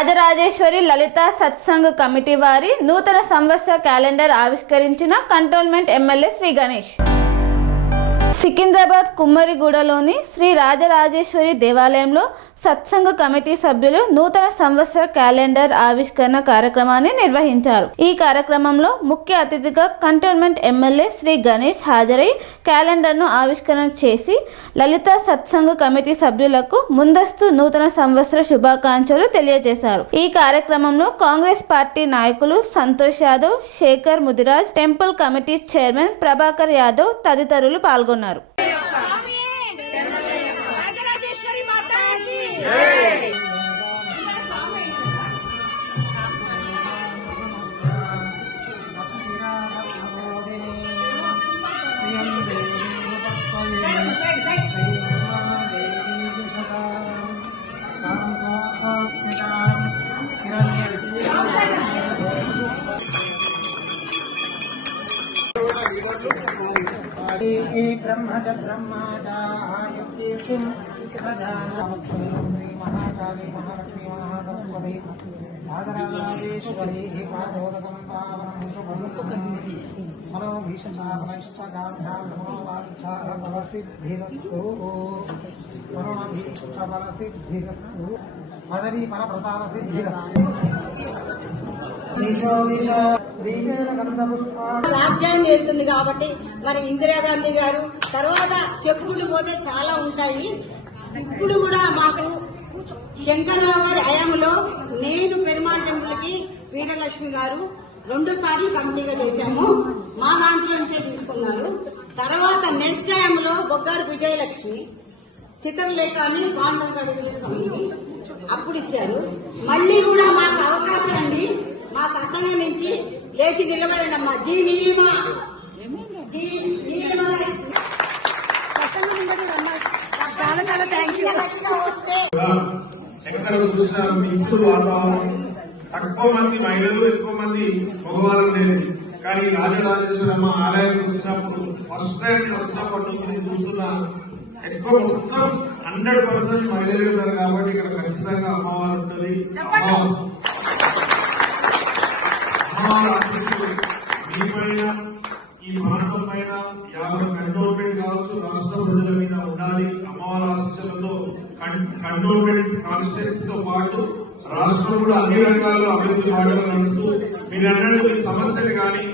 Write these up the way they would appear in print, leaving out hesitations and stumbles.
రాజరాజేశ్వరి లలిత satsang committee వారి నూతన సంవత్సర క్యాలెండర్ ఆవిష్కరించిన కంటోన్మెంట్ ఎమ్మెల్యే శ్రీ గణేష్. సికింద్రాబాద్ కుమ్మరిగూడలోని శ్రీ రాజరాజేశ్వరి దేవాలయంలో సత్సంగ్ కమిటీ సభ్యులు నూతన సంవత్సర క్యాలెండర్ ఆవిష్కరణ కార్యక్రమాన్ని నిర్వహించారు. ఈ కార్యక్రమంలో ముఖ్య అతిథిగా కంటోన్మెంట్ ఎమ్మెల్యే శ్రీ గణేష్ హాజరై క్యాలెండర్ను ఆవిష్కరణ చేసి లలిత సత్సంగ్ కమిటీ సభ్యులకు ముందస్తు నూతన సంవత్సర శుభాకాంక్షలు తెలియజేశారు. ఈ కార్యక్రమంలో కాంగ్రెస్ పార్టీ నాయకులు Santosh Yadav, Shekhar Mudiraj, temple committee chairman Prabhakar Yadav తదితరులు పాల్గొన్నారు. ब्रह्मच ब्रह्माचार्यकीर्तिं श्री महाकाली महालक्ष्मी महासरस्वती राजराजेश्वरी पादोदकं पावनं शुभं मनोभीष्टाभीष्टकाभ्यां मनोवाञ्छाफलसिद्धिरस्तु मनोभीष्टफलसिद्धिरस्तु पदवी फलप्रसादसिद्धिरस्तु రాజ్యాన్ని వెళ్తుంది కాబట్టి మరి ఇందిరాగాంధీ గారు తర్వాత చెప్పుకుంటూ పోతే చాలా ఉంటాయి. ఇప్పుడు కూడా మాకు శంకర్రావు గారి హయాంలో నేను పెరుమాళ్ టెంపుల్ కి వీరలక్ష్మి గారు 2 సార్లు కమిటీగా చేశాము. మా దాంట్లో నుంచే తీసుకున్నారు. తర్వాత నెక్స్ట్ టైంలో బొగ్గారు విజయలక్ష్మి చిత్రలేఖని కాన్వెంట్ అప్పుడు ఇచ్చారు. మళ్ళీ కూడా మాకు అవకాశం అండి. మా సత్సంగం నుంచి లేచి నిలబడండమ్మా. చాలా చాలా థ్యాంక్ యూ. ఎక్కడ చూసినా మిక్స్డ్ వాతావరణం, తక్కువ మంది మహిళలు, ఎక్కువ మంది మగవాళ్ళు లేదు. కానీ రాజరాజేశ్వరమ్మ ఆలయం చూసినప్పుడు ఫస్ట్ టైం వచ్చినప్పటి నుంచి చూస్తున్నా ఎక్కువ మొత్తం 100% మహిళలు ఉంటారు. కాబట్టి ఇక్కడ ఖచ్చితంగా అమ్మవారు ఉంటుంది. మీ పైన, ఈ ప్రాంతం పైన, యాభై కంటోన్మెంట్ కావచ్చు, రాష్ట్ర ప్రజల మీద ఉండాలి. అమ్మవారి ఆశీస్సులతో కంటోన్మెంట్ కాన్స్టిట్యూన్సీ తో పాటు రాష్ట్రం కూడా అన్ని రంగాల్లో అభివృద్ధి బాటలో నడుస్తూ మీరన్నట్టు మీ సమస్యలు కానీ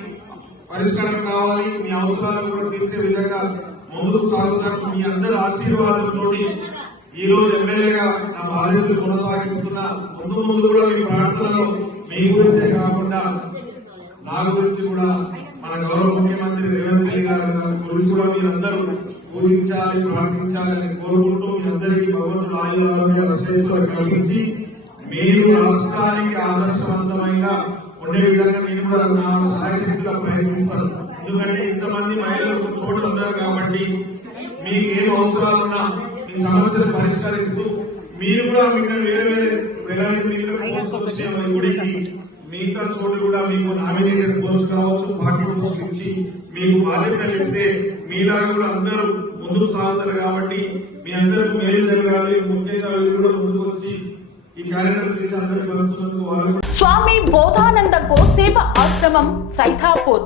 పరిష్కారం కావాలి, మీ అవసరాలను కూడా తీర్చే విధంగా ముందుకు సాగుతున్నట్టు మీ అందరి ఆశీర్వాదంతో ఈ రోజు ఎమ్మెల్యేగా నా బాధ్యతలు కొనసాగిస్తున్నా. ముందు కూడా మీ ప్రార్థనలో మీ గురించే కాకుండా నా గురించి కూడా, మన గౌరవ ముఖ్యమంత్రి రేవంత్ రెడ్డి గారి గురించి కూడా మీరందరూ పూజించాలి, ప్రార్థించాలని కోరుకుంటూ మీ అందరికీ భగవంతుడు ఆయుర ఆరోగ్యాలు కల్పించి మీరు రాష్ట్రానికి ఆదర్శవంతమైన ఉండే విధంగా నేను కూడా నా సాయశక్తిగా ప్రయత్నిస్తాను. ఎందుకంటే ఇంతమంది మహిళలు చోట్ల ఉన్నారు కాబట్టి మీకు ఏం అవసరాలున్నా మీ సమస్యలు పరిష్కరిస్తూ మీరు కూడా మీకు వేరే గుడికి మిగతా చోటు కూడా మీకు నామినేటెడ్ పోస్ట్ కావచ్చు, పార్టీ పోస్ట్ ఇచ్చి మీకు బాధ్యతలు ఇస్తే మీలాగా కూడా అందరూ ముందుకు సాగుతారు. కాబట్టి మీ అందరికీ మేలు జరగాలి. ముఖ్యంగా కూడా ముందుకు వచ్చి ఈ కార్యక్రమం చేసి అందరికీ కలుస్తున్నందుకు వారు. స్వామి బోధానంద గోసేవ ఆశ్రమం సైథాపూర్.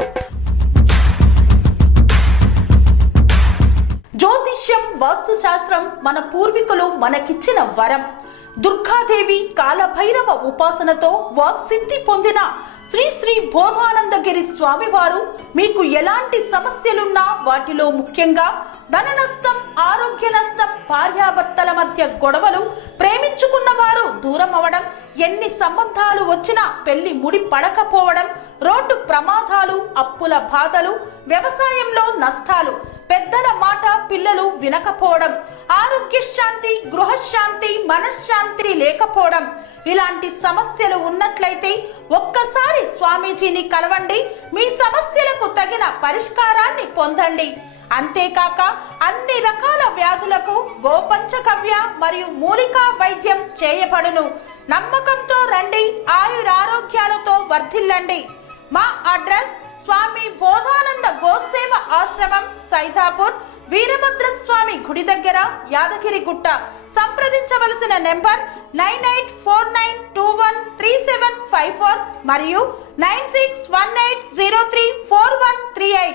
జ్యోతిష్యం, వాస్తు శాస్త్రం మన పూర్వీకులు మనకిచ్చిన వరం. దుర్గాదేవి, కాలభైరవ ఉపాసనతో వాక్సిద్ధి పొందిన శ్రీ శ్రీ బోధానందగిరి స్వామివారు మీకు ఎలాంటి సమస్యలున్నా, వాటిలో ముఖ్యంగా ధన నష్టం, ఆరోగ్య నష్టం, భార్యాభర్తల మధ్య గొడవలు, ప్రేమించుకున్న వారు దూరం అవడం, ఎన్ని సంబంధాలు వచ్చినా పెళ్లి ముడి పడకపోవడం, రోడ్డు ప్రమాదాలు, అప్పుల బాధలు, వ్యవసాయంలో నష్టాలు, పెద్దల మాట పిల్లలు వినకపోవడం, ఆరోగ్య శాంతి, గృహశాంతి, మనశ్శాంతి లేకపోవడం, ఇలాంటి సమస్యలు ఉన్నట్లయితే ఒక్కసారి స్వామీజీని కలవండి. మీ సమస్యలకు తగిన పరిష్కారాన్ని పొందండి. అంతేకాక అన్ని రకాల వ్యాధులకు గోపంచకవ్య మరియు మూలికా వైద్యం చేయబడును. నమ్మకంతో రండి, ఆయురారోగ్యాలతో వర్ధిల్లండి. మా అడ్రస్ స్వామి బోధానంద గోసేవ ఆశ్రమం సైథాపూర్, వీరభద్రస్వామి గుడి దగ్గర యాదగిరిగుట్ట. సంప్రదించవలసిన నెంబర్ 9849213754 మరియు 9618034138.